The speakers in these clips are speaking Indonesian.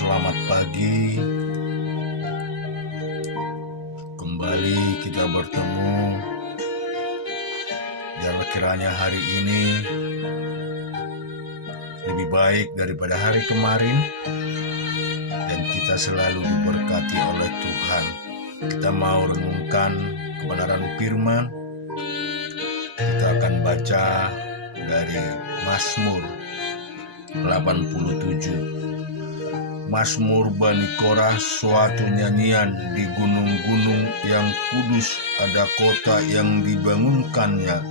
Selamat pagi. Kembali kita bertemu. Biarlah kiranya hari ini lebih baik daripada hari kemarin, dan kita selalu diberkati oleh Tuhan. Kita mau renungkan kebenaran firman. Kita akan baca dari Mazmur 87. Mazmur Bani Korah, suatu nyanyian di gunung-gunung yang kudus, ada kota yang dibangunkannya.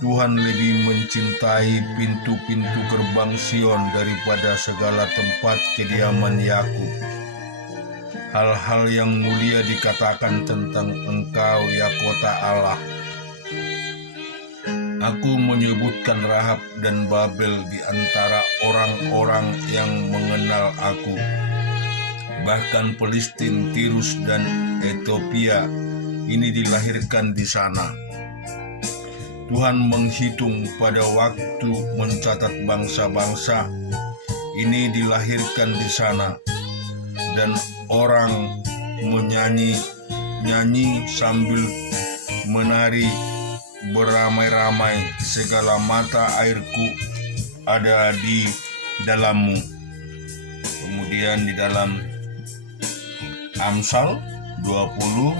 Tuhan lebih mencintai pintu-pintu gerbang Sion daripada segala tempat kediaman Yakub. Hal-hal yang mulia dikatakan tentang Engkau, ya kota Allah. Aku menyebutkan Rahab dan Babel di antara orang-orang yang mengenal aku. Bahkan Palestina, Tirus, dan Ethiopia ini dilahirkan di sana. Tuhan menghitung pada waktu mencatat bangsa-bangsa ini dilahirkan di sana. Dan orang menyanyi sambil menari beramai-ramai, segala mata airku ada di dalammu. Kemudian di dalam Amsal 20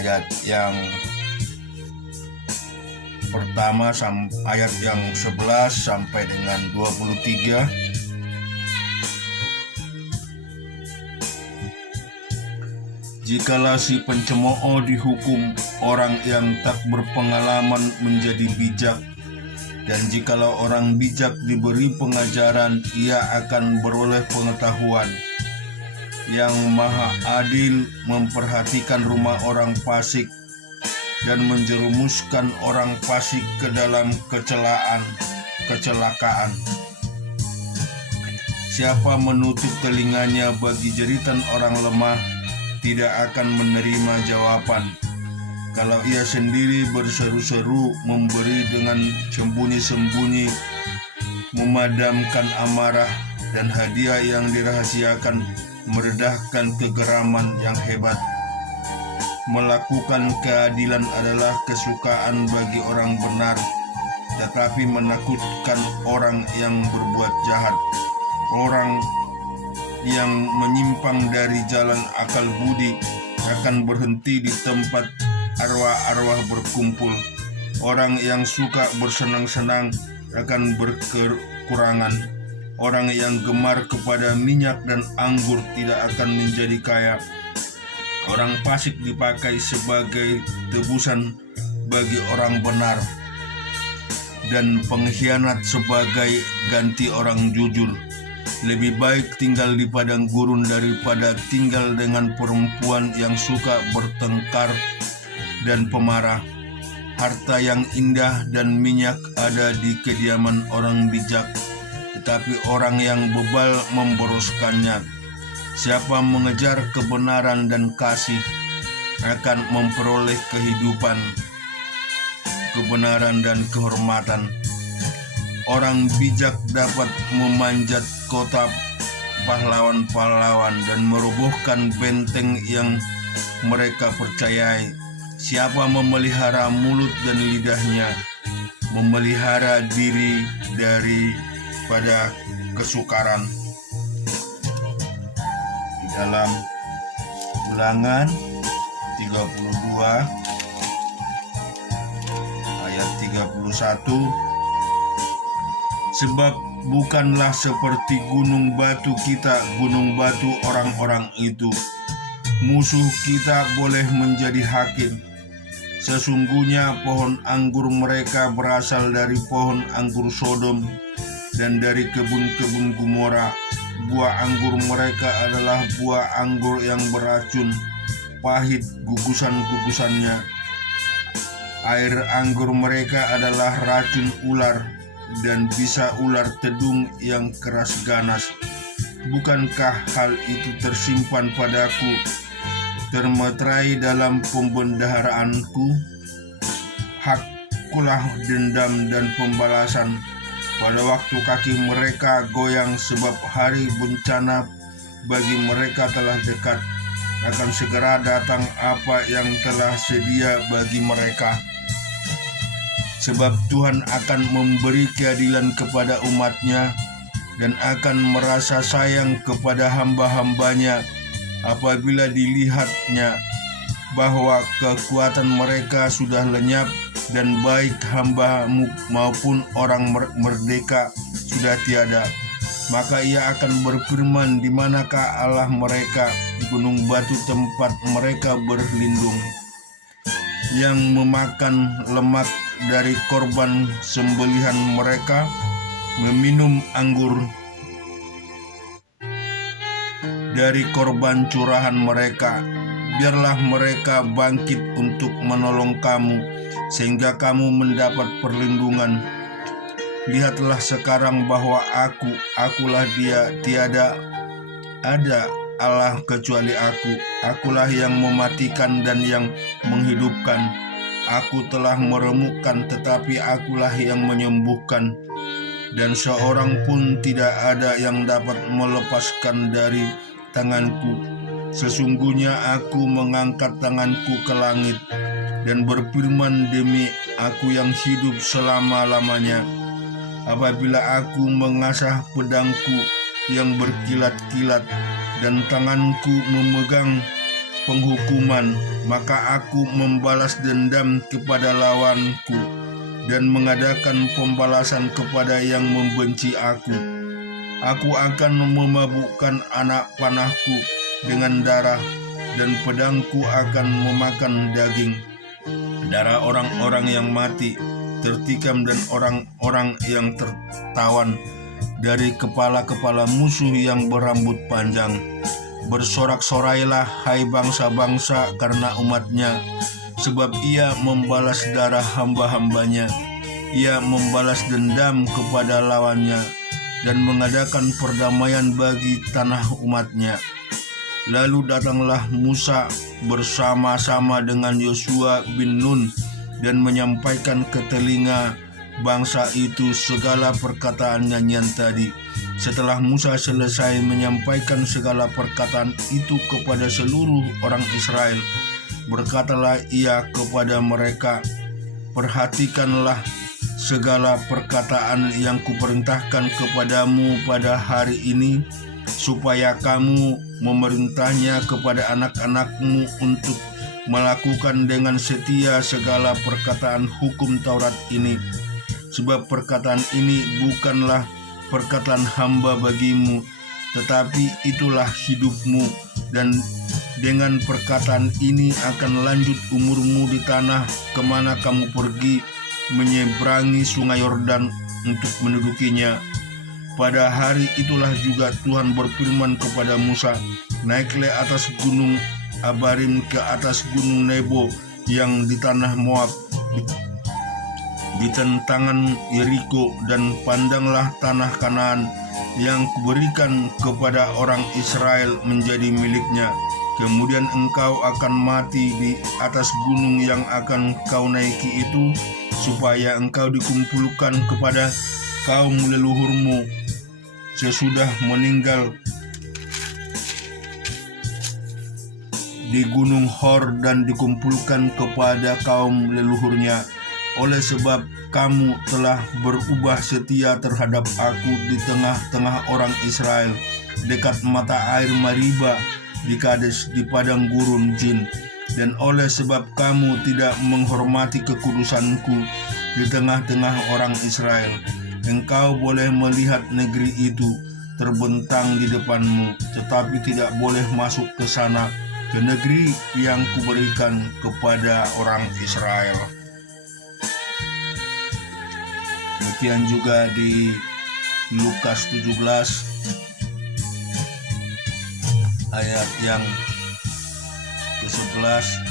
ayat yang pertama ayat yang 11 sampai dengan 23. Jikalau si pencemooh dihukum, orang yang tak berpengalaman menjadi bijak, dan jikalau orang bijak diberi pengajaran, ia akan beroleh pengetahuan. Yang Maha Adil memperhatikan rumah orang fasik dan menjerumuskan orang fasik ke dalam kecelakaan. Siapa menutup telinganya bagi jeritan orang lemah, tidak akan menerima jawaban. Kalau ia sendiri berseru-seru, memberi dengan sembunyi-sembunyi, memadamkan amarah, dan hadiah yang dirahasiakan meredahkan kegeraman yang hebat. Melakukan keadilan adalah kesukaan bagi orang benar, tetapi menakutkan orang yang berbuat jahat. Orang yang menyimpang dari jalan akal budi akan berhenti di tempat arwah-arwah berkumpul. Orang yang suka bersenang-senang akan berkekurangan. Orang yang gemar kepada minyak dan anggur tidak akan menjadi kaya. Orang fasik dipakai sebagai tebusan bagi orang benar, dan pengkhianat sebagai ganti orang jujur. Lebih baik tinggal di padang gurun daripada tinggal dengan perempuan yang suka bertengkar dan pemarah. Harta yang indah dan minyak ada di kediaman orang bijak, tetapi orang yang bebal memboroskannya. Siapa mengejar kebenaran dan kasih akan memperoleh kehidupan, kebenaran dan kehormatan. Orang bijak dapat memanjat kota pahlawan-pahlawan dan merobohkan benteng yang mereka percayai. Siapa memelihara mulut dan lidahnya, memelihara diri daripada kesukaran. Di dalam Ulangan 32 ayat 31, sebab bukanlah seperti gunung batu kita, gunung batu orang-orang itu. Musuh kita boleh menjadi hakim. Sesungguhnya pohon anggur mereka berasal dari pohon anggur Sodom dan dari kebun-kebun Gomora. Buah anggur mereka adalah buah anggur yang beracun, pahit gugusan-gugusannya. Air anggur mereka adalah racun ular dan bisa ular tedung yang keras ganas. Bukankah hal itu tersimpan padaku, termeterai dalam pembendaharaanku? Hakkulah dendam dan pembalasan, Pada waktu kaki mereka goyang sebab hari bencana bagi mereka telah dekat, akan segera datang apa yang telah sedia bagi mereka. Sebab Tuhan akan memberi keadilan kepada umat-Nya dan akan merasa sayang kepada hamba-hambanya apabila dilihatnya bahwa kekuatan mereka sudah lenyap dan baik hamba maupun orang merdeka sudah tiada. Maka ia akan berfirman, di manakah Allah mereka, gunung batu tempat mereka berlindung, yang memakan lemak dari korban sembelihan mereka, meminum anggur dari korban curahan mereka. Biarlah mereka bangkit untuk menolong kamu, sehingga kamu mendapat perlindungan. Lihatlah sekarang bahwa akulah Dia, tiada ada Allah kecuali aku. Akulah yang mematikan dan yang menghidupkan. Aku telah meremukkan, tetapi akulah yang menyembuhkan. Dan seorang pun tidak ada yang dapat melepaskan dari tanganku. Sesungguhnya aku mengangkat tanganku ke langit dan berfirman demi aku yang hidup selama-lamanya. Apabila aku mengasah pedangku yang berkilat-kilat dan tanganku memegang penghukuman, maka aku membalas dendam kepada lawanku dan mengadakan pembalasan kepada yang membenci aku. Aku akan memabukkan anak panahku dengan darah, dan pedangku akan memakan daging, darah orang-orang yang mati, tertikam dan orang-orang yang tertawan, dari kepala-kepala musuh yang berambut panjang. Bersorak-sorailah hai bangsa-bangsa karena umat-Nya, sebab Ia membalas darah hamba-hambanya. Ia membalas dendam kepada lawannya dan mengadakan perdamaian bagi tanah umat-Nya. Lalu datanglah Musa bersama-sama dengan Yosua bin Nun dan menyampaikan ke telinga bangsa itu segala perkataan nyanyian tadi. Setelah Musa selesai menyampaikan segala perkataan itu kepada seluruh orang Israel, berkatalah ia kepada mereka, perhatikanlah segala perkataan yang kuperintahkan kepadamu pada hari ini, supaya kamu memerintahnya kepada anak-anakmu untuk melakukan dengan setia segala perkataan hukum Taurat ini. Sebab perkataan ini bukanlah perkataan hamba bagimu, tetapi itulah hidupmu, dan dengan perkataan ini akan lanjut umurmu di tanah kemana kamu pergi menyeberangi sungai Yordan untuk mendudukinya. Pada hari itulah juga Tuhan berfirman kepada Musa, naiklah atas gunung Abarim ke atas gunung Nebo yang di tanah Moab, di tentangan Yeriko, dan pandanglah tanah Kanaan yang kuberikan kepada orang Israel menjadi miliknya. Kemudian engkau akan mati di atas gunung yang akan kau naiki itu, supaya engkau dikumpulkan kepada kaum leluhurmu sesudah meninggal di gunung Hor, dan dikumpulkan kepada kaum leluhurnya. Oleh sebab kamu telah berubah setia terhadap aku di tengah-tengah orang Israel, dekat mata air Mariba di Kades di padang gurun Jin, dan oleh sebab kamu tidak menghormati kekudusanku di tengah-tengah orang Israel, engkau boleh melihat negeri itu terbentang di depanmu, tetapi tidak boleh masuk ke sana, ke negeri yang kuberikan kepada orang Israel. Demikian juga di Lukas 17 ayat yang ke-11.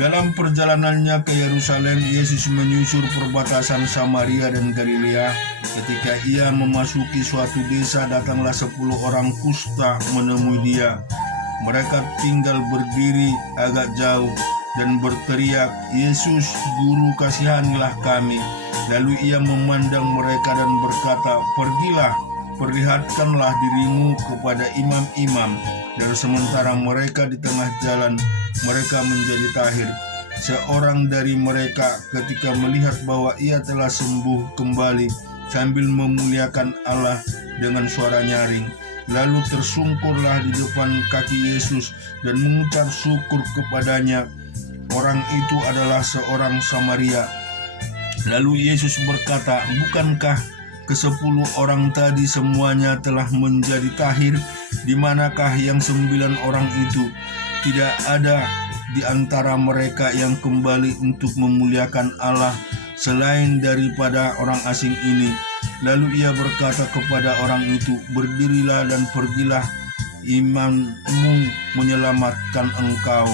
Dalam perjalanannya ke Yerusalem, Yesus menyusur perbatasan Samaria dan Galilea. Ketika ia memasuki suatu desa, datanglah 10 orang kusta menemui dia. Mereka tinggal berdiri agak jauh dan berteriak, "Yesus, Guru, kasihanilah kami." Lalu ia memandang mereka dan berkata, "Pergilah, perlihatkanlah dirimu kepada imam-imam." Dan sementara mereka di tengah jalan, mereka menjadi tahir. Seorang dari mereka ketika melihat bahwa ia telah sembuh kembali sambil memuliakan Allah dengan suara nyaring, lalu tersungkurlah di depan kaki Yesus dan mengucap syukur kepadanya. Orang itu adalah seorang Samaria. Lalu Yesus berkata, "Bukankah ke-10 orang tadi semuanya telah menjadi tahir? Di manakah yang 9 orang itu? Tidak ada di antara mereka yang kembali untuk memuliakan Allah selain daripada orang asing ini." Lalu ia berkata kepada orang itu, "Berdirilah dan pergilah, imanmu menyelamatkan engkau."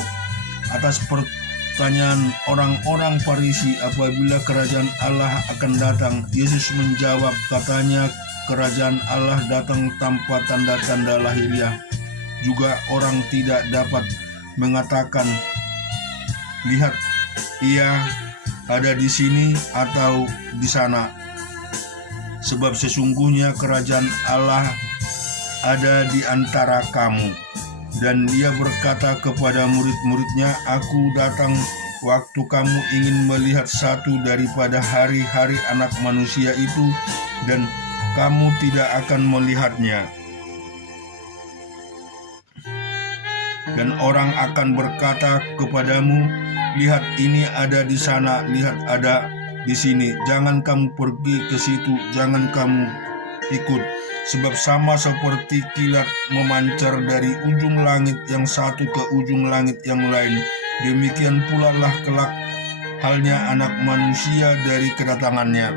Atas pertanyaan orang-orang Farisi apabila kerajaan Allah akan datang, Yesus menjawab, katanya, "Kerajaan Allah datang tanpa tanda-tanda lahiriah. Juga orang tidak dapat mengatakan, 'Lihat, ia ada di sini atau di sana.' Sebab sesungguhnya kerajaan Allah ada di antara kamu." Dan dia berkata kepada murid-muridnya, "Aku datang waktu kamu ingin melihat satu daripada hari-hari Anak Manusia itu, dan kamu tidak akan melihatnya. Dan orang akan berkata kepadamu, 'Lihat, ini ada di sana, lihat ada di sini.' Jangan kamu pergi ke situ, jangan kamu ikut. Sebab sama seperti kilat memancar dari ujung langit yang satu ke ujung langit yang lain, demikian pula lah kelak halnya Anak Manusia dari kedatangannya.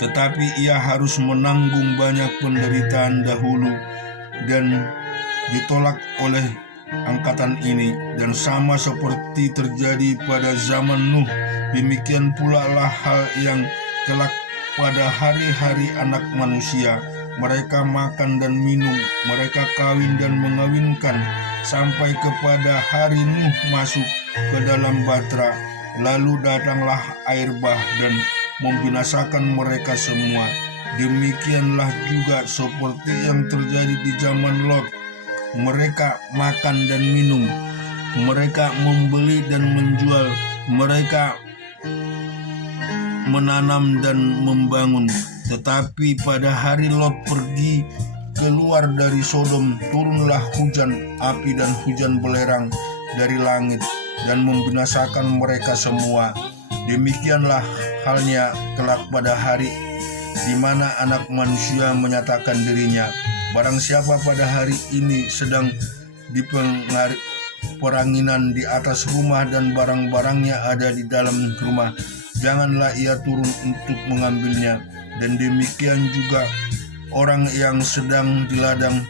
Tetapi ia harus menanggung banyak penderitaan dahulu dan ditolak oleh angkatan ini. Dan sama seperti terjadi pada zaman Nuh, demikian pula lah hal yang kelak pada hari-hari Anak Manusia. Mereka makan dan minum, mereka kawin dan mengawinkan, sampai kepada hari Nuh masuk ke dalam bahtera. Lalu datanglah air bah dan membinasakan mereka semua. Demikianlah juga seperti yang terjadi di zaman Lot. Mereka makan dan minum, mereka membeli dan menjual, mereka menanam dan membangun. Tetapi pada hari Lot pergi keluar dari Sodom, turunlah hujan api dan hujan belerang dari langit dan membinasakan mereka semua. Demikianlah halnya kelak pada hari di mana Anak Manusia menyatakan dirinya. Barang siapa pada hari ini sedang di peranginan di atas rumah dan barang-barangnya ada di dalam rumah, janganlah ia turun untuk mengambilnya. Dan demikian juga orang yang sedang di ladang,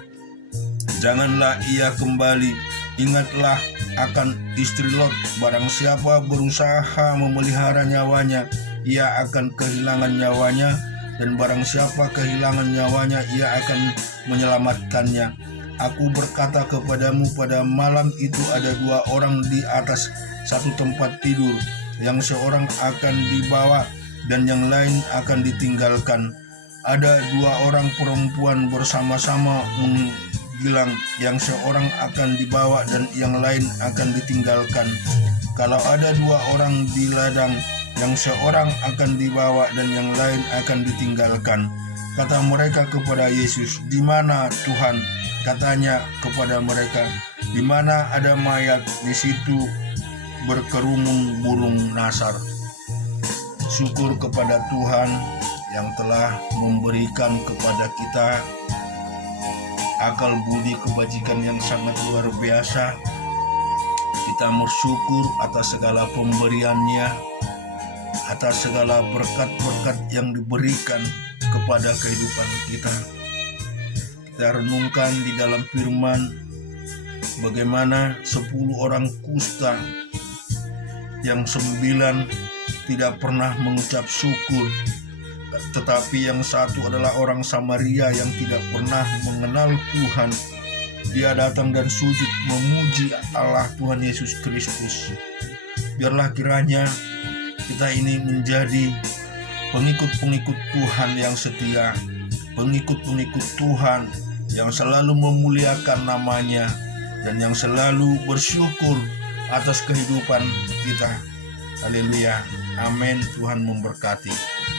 janganlah ia kembali. Ingatlah akan istri Lot. Barang siapa berusaha memelihara nyawanya, ia akan kehilangan nyawanya. Dan barang siapa kehilangan nyawanya, ia akan menyelamatkannya. Aku berkata kepadamu, pada malam itu ada 2 orang di atas satu tempat tidur, yang seorang akan dibawa dan yang lain akan ditinggalkan. Ada 2 orang perempuan bersama-sama menggilang, yang seorang akan dibawa dan yang lain akan ditinggalkan. Kalau ada 2 orang di ladang, yang seorang akan dibawa dan yang lain akan ditinggalkan. Kata mereka kepada Yesus, "Di mana Tuhan?" Katanya kepada mereka, "Di mana ada mayat, di situ berkerumun burung nasar." Syukur kepada Tuhan yang telah memberikan kepada kita akal budi kebajikan yang sangat luar biasa. Kita bersyukur atas segala pemberiannya, atas segala berkat-berkat yang diberikan kepada kehidupan kita. Kita renungkan di dalam firman bagaimana 10 orang kusta yang 9 tidak pernah mengucap syukur, tetapi yang satu adalah orang Samaria yang tidak pernah mengenal Tuhan. dia datang dan sujud memuji Allah Tuhan Yesus Kristus. Biarlah kiranya kita ini menjadi pengikut-pengikut Tuhan yang setia, pengikut-pengikut Tuhan yang selalu memuliakan namanya dan yang selalu bersyukur atas kehidupan kita. Haleluya. Amin. Tuhan memberkati.